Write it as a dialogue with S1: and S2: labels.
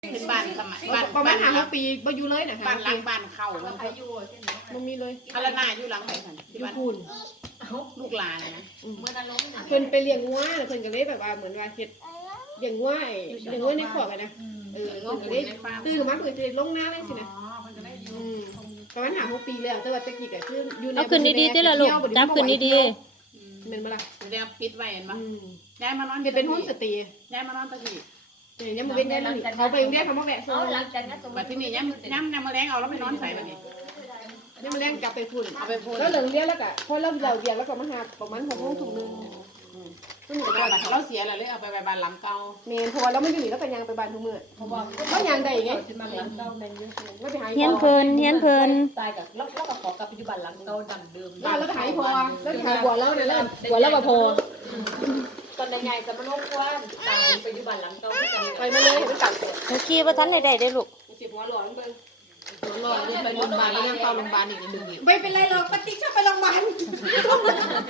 S1: เป็นบ้านสมัยบ้าน
S2: ประมาณ5 ปีบ่อยู่เลยนะคะ
S1: บ้านหลังบ้านเข้ามัน
S3: อายุ
S2: บ่มีเลย
S1: อารานาอยู่หลังไหนสัน
S2: อยู่
S1: บ้าน
S2: พูน
S1: ลูกหลานนะ
S3: เมื่อนั้นล้มนะ
S2: เพิ่นไปเลี้ยงงัวเพิ่นก็เลยแบบว่าเหมือนว่าเฮ็ดเลี้ยงงัวเลี้ยงงัวในคอกอะนะเพิ่นก็เลยตื่นมาเพิ่นจะลงนาเลยสินะประมาณ5-6 ปีแล้วแต่ว่าตะกี้ก็คืออยู่ใน
S4: เอาขึ้นดีๆติล่ะลูกจับขึ้นดี
S2: แม่นบ่ล่ะ
S1: เดี๋ยวปิดไว้เห็นปะย้ายมานอน
S2: เฮ็ดเป็นโฮมสเตย์
S1: ย้ายมานอนตะกี้
S2: ยังบ่เป็นได้แล้วนี่เขาไปโรงเรียนเขามาแวะซื้อ
S3: เอาหลังจากนั้น
S1: บัดที่นี่ย้ำมาแรงเอาแล้วไปนอนใส่บัดนี้
S2: ยังมาแรงกลับไปพุ่น
S1: เอาไปพูด
S2: แล้วเหลืองเรียนแล้วก็พอเราเรียนแล้วก็มาหาประมาณ6 โมงถึง1ซึ่งหนูก็
S1: บัดเราเสียแล้วเลยเอาไปบ้านหลังเก่า
S2: แม่นเพราะว่าเราไม่อยู่นี่แล้วก็ยังไปบ้านทุกมื้อ
S3: เพราะว่า
S2: ก็ยังได้ไง
S3: มันหลังเก่าแม่นอยู่
S2: ไม่ไปหา
S4: ๆเฮียนเพิ่น
S3: ตายกับแล้วก็ขอกลับไปอยู่บ้านหลังเก่าดังเดิม
S2: แล้วไปหาพอแล้วหาบัวแล้วเนี่ยแล้วบัวแล้วมาพอ
S3: ตอนยังไงจะมาโน้มว่าตายไปอยู่บ้านหลังเก่าที่กัน
S2: ไปมาเลยเห็นกัน
S4: หนูขี่บ่ทันได้ได้ลูก
S2: สิหัวหลอนเบิ่ง
S1: รอไปโรงพยาบาลแล้วยังเข้าโรงพยาบาลอีก1 เดือน
S2: ไม่เป็นไรหรอกปฏิชอบไปโรงพยาบาล